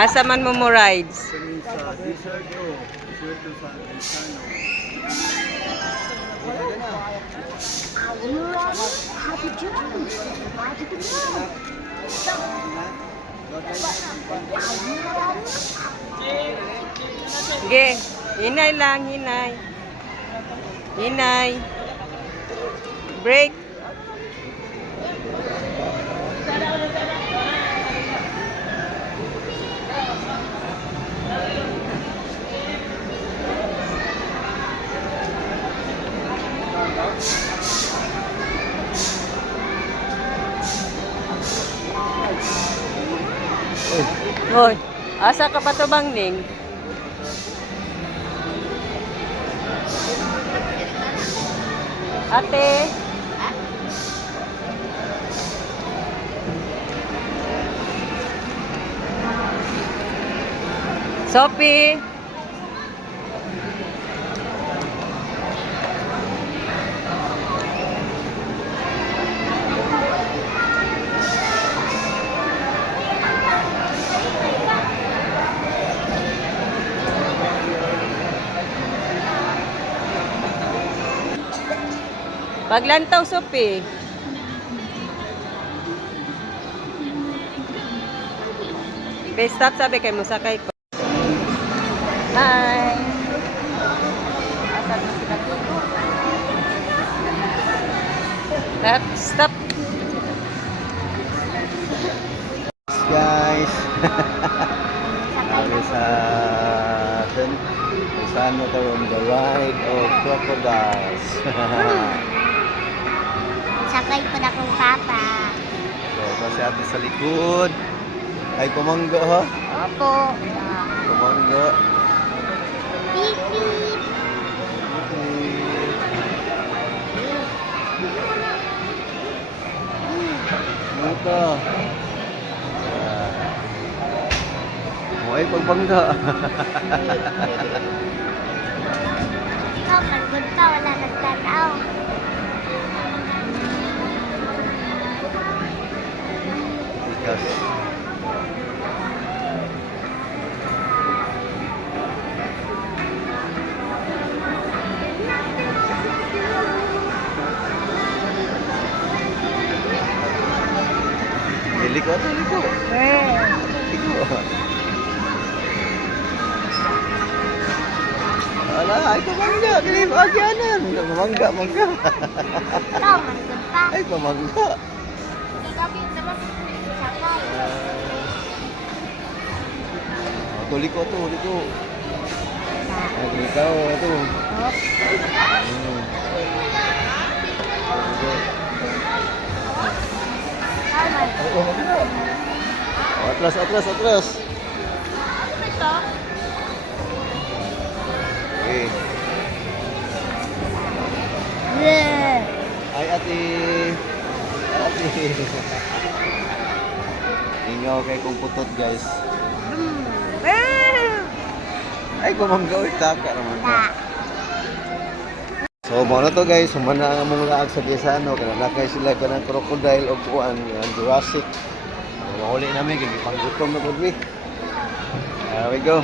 Asa man mo rides? Sa desert ko. Desert to San Gonzalo. Sige, hinay lang, hinay. Hinay. Break. Hoy, asa ka pa to bang ning? Ate. Sophie. Paglantaw, Sophie. Okay, stop sabi kay mo sakay ko. Hi. Asan mo sila? Stop. Guys. Kami sa Sana on the ride of crocodiles. Sakay po na kong papa. So, kasi ate sa likod. Ay, pamangga ha? Opo. Pamangga. Beep, beep. Muta. Mo ay pagbangga. Ikaw, magod pa. Wala nagtanaw. Tikas. Liko. Ala, ay pamangga, dili agyanan. Mangga. Ikaw, magod pa. Ay pamangga. Ikaw, yung naman sakay. Liko. Ay, ikaw, ito. Atras. Okay. Ay, ate. Ingaw kay kong putot, guys. Ay, pamanggaw, taka naman ka. So, mo na to guys, humana ang mong laag sa Quezano, kaya nakay sila ka ng crocodile o kuan, yung Jurassic. Mahuli namin, kaya panggutom na po. There we go.